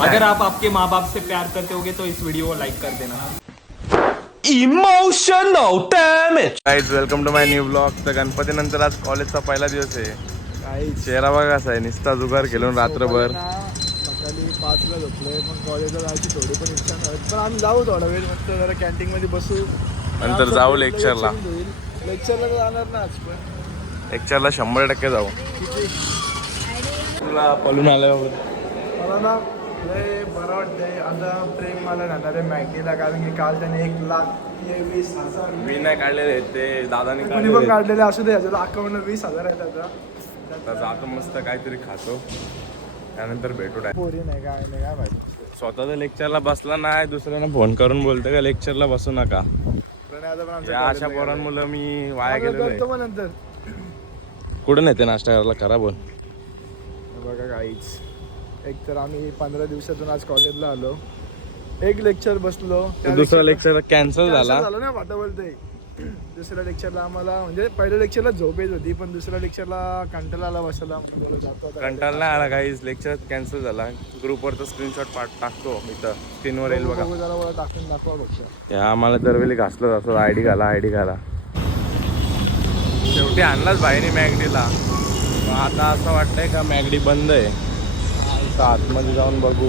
अगर आप आपके माँ बाप से प्यार करते होगे तो इस वीडियो को लाइक कर देना। Emotional damage guys, welcome to my new blog. तर गणपती नंतर आज कॉलेजचा पहिला दिवस आहे. चेहरा बघा कसा आहे, निस्ता जुगार केलं रात्रभर. सकाळी 5ला झोपलोय, पण कॉलेजला जायची थोडी पण इच्छा नव्हती. पण आम्ही जाऊ थोडा वेळ, मस्त जरा कॅन्टीन मध्ये बसू, नंतर जाऊ लेक्चरला. लेक्चरला जाणार ना आज, पण लेक्चरला 100% जाऊ. तुला पळून आल्यावर मला ना लय बरं वाटतंय. आता प्रेम मला जाणार आहे मॅगीला, कारण की काल त्याने 1,20,000 मी नाही काढलेले ते दादाने कोणी पण काढलेले असू दे. याच्यात अकाउंट 20,000 आहेत आता. जातो मस्त काहीतरी खातो, त्यानंतर भेटू. पोरी नाही काय नाही काय माहिती. स्वतःचा लेक्चरला बसला नाही, दुसऱ्यांना फोन करून बोलतो का लेक्चरला बसू नका. या अशा पोरांमुळे मी वाया गेलेलो मग नंतर कुठं नाही ते नाश्ता करायला करा बोल. बघा काहीच, एक तर आम्ही 15 दिवसातून आज कॉलेजला आलो, एक लेक्चर बसलो, दुसरा लेक्चर कॅन्सल झाला ना. वाटा बोलतोय दुसऱ्या लेक्चरला आम्हाला, म्हणजे पहिल्या लेक्चरला झोप येत होती, पण दुसऱ्या लेक्चरला कंटाळा आला बसायला. जातो कंटाळा नाही आला काहीच, लेक्चर कॅन्सल झाला. ग्रुपवरचा स्क्रीनशॉट टाकतो इथं, स्क्रीनवर येईल बघा. जरा टाकून दाखवा बघा. या आम्हाला दरवेळी घासलं जातं, आयडी घाला. शेवटी आणलाच भाईने मॅगडीला. आता असं वाटतंय का मॅगडी बंद आहे. आता आतमध्ये जाऊन बघू.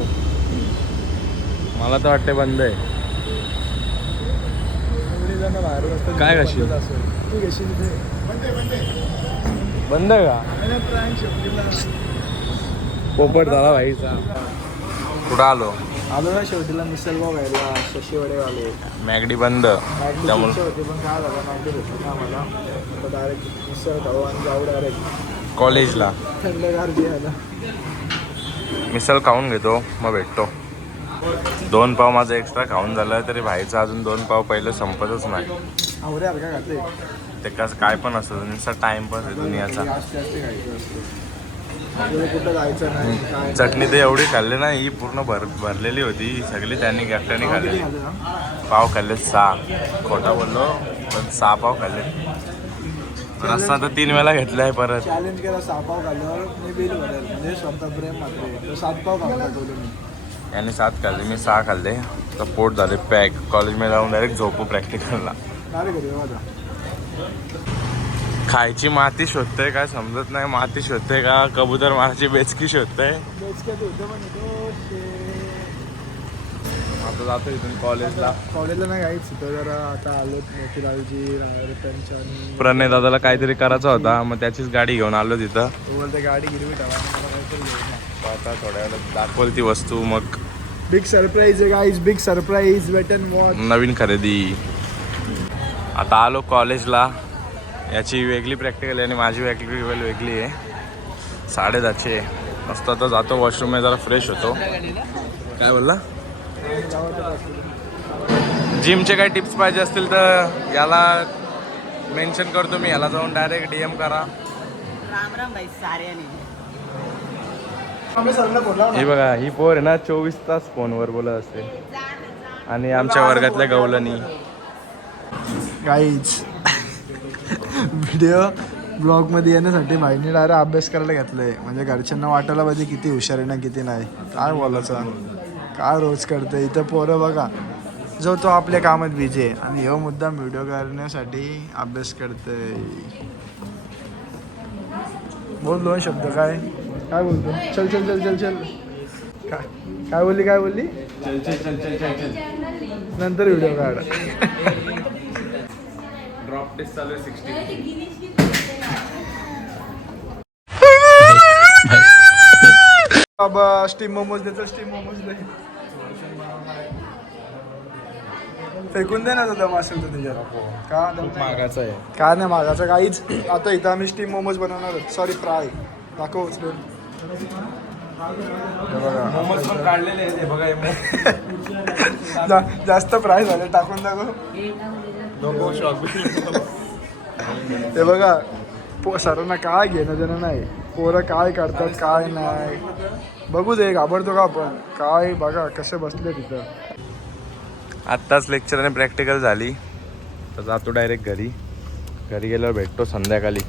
मला तर वाटतंय बंद आहे. काय कशी बंद आहे का? पोपट झाला भाईचा. कुठं आलो ना शेवटीला मिसळ घ्यायला शशीवडेवाले. मॅगडी बंद त्यामुळे होती, पण काय झालं मॅगडी भेटली ना आम्हाला. डायरेक्ट मिसळ खाऊ आणि जाऊ डायरेक्ट कॉलेजला. थंडगार घ्यायला मिसळ खाऊन घेतो, मग भेटतो. 2 पाव माझं एक्स्ट्रा खाऊन झालं तरी भाईचं अजून 2 पाव पहिलं संपतच नाही. आवरे हलका खाते ते कसं काय पण असतं, नुसता टाइमपास आहे दुनियाचा. कुठं जायचं नाही काय. चटणी तर एवढी खाल्ली ना, ही पूर्ण भरलेली होती सगळी. त्यांनी एकट्याने खाल्ली. पाव खाल्ले 6, खोटा बोललो पण 6 पाव खाल्ले. रस्ता तर 3 वेळा घेतला आहे परत. चॅलेंज केला 6 पाव खाल्ल्यावर मी बिल भरेल, म्हणजे स्वतः प्रेम मात्र 7 पाव खाऊन दाखवलं मी. यांनी 7 खाल्ले, मी 6 खाल्ले. तर पोट झाले पॅक. कॉलेजमध्ये जाऊन डायरेक्ट झोपू प्रॅक्टिकलला. खायची माती शोधतंय काय समजत नाही. माती शोधतंय का कबूतर मारायची बेचकी शोधतंय. आता जातो इथून कॉलेजला नाही जायचं तर जरा आता आलो. मोतीलालजी त्यांच्या प्रणय दादाला काहीतरी करायचा होता, मग त्याचीच गाडी घेऊन आलो तिथं. बोलते गाडी गिरवी ठेवा. आता थोड्या वेळात दाखवल ती वस्तू. मग बिग सरप्राईज आहे guys, big surprise. Wait and watch. नवीन खरेदी. आता आलो कॉलेजला. याची वेगळी प्रॅक्टिकल आहे आणि माझी प्रॅक्टिकल वेगळी आहे. 10:30 मस्त. आता जातो वॉशरूममध्ये, जरा फ्रेश होतो. काय बोलला? जिमचे काही टिप्स पाहिजे असतील तर याला मेन्शन करतो मी. याला जाऊन डायरेक्ट DM करा. राम भाई सारे ही बघा, ही पोर आहे ना 24 तास फोनवर बोलत असते. आणि आमच्या वर्गातल्या गवलनी गाईज व्हिडिओ ब्लॉगमध्ये येण्यासाठी भाईने डायरेक्ट अभ्यास करायला घेतलंय. म्हणजे घरच्यांना वाटायला पाहिजे किती हुशार आहे ना किती नाही. काय बोलायचं, काय रोज करते इथं पोरं बघा. जो तो आपल्या कामात बिझी आहे आणि ह्यो मुद्दाम व्हिडिओ करण्यासाठी अभ्यास करतोय. बोल 2 शब्द. काय बोलतो? चल चल चल चल चल. काय बोलली चल चल चल चल चल चल. नंतर व्हिडिओ काढ. ड्रॉप टेस्ट चालू आहे 60. बाबा स्टीम मोमोज देतो. स्टीम मोमोज दे. फेकून दे ना तो दम असेल तर तुझ्या. का मागाचा आहे. काय नाही मागाचं काहीच. आता इथं आम्ही स्टीम मोमोज बनवणार आहोत. Sorry fry. दाखव उचलून. मोमोज पण काढलेले आहेत बघा. जास्त फ्राय झाले, टाकून दाखव. ते बघा सरांना काय घेणं देणं नाही. पोरं काय करतात काय नाही बघू दे. घाबरतो का आपण? काय बघा कसे बसले तिथं. आत्ताच लेक्चर आणि प्रॅक्टिकल झाली, तर जातो डायरेक्ट घरी. घरी गेल्यावर भेटतो संध्याकाळी.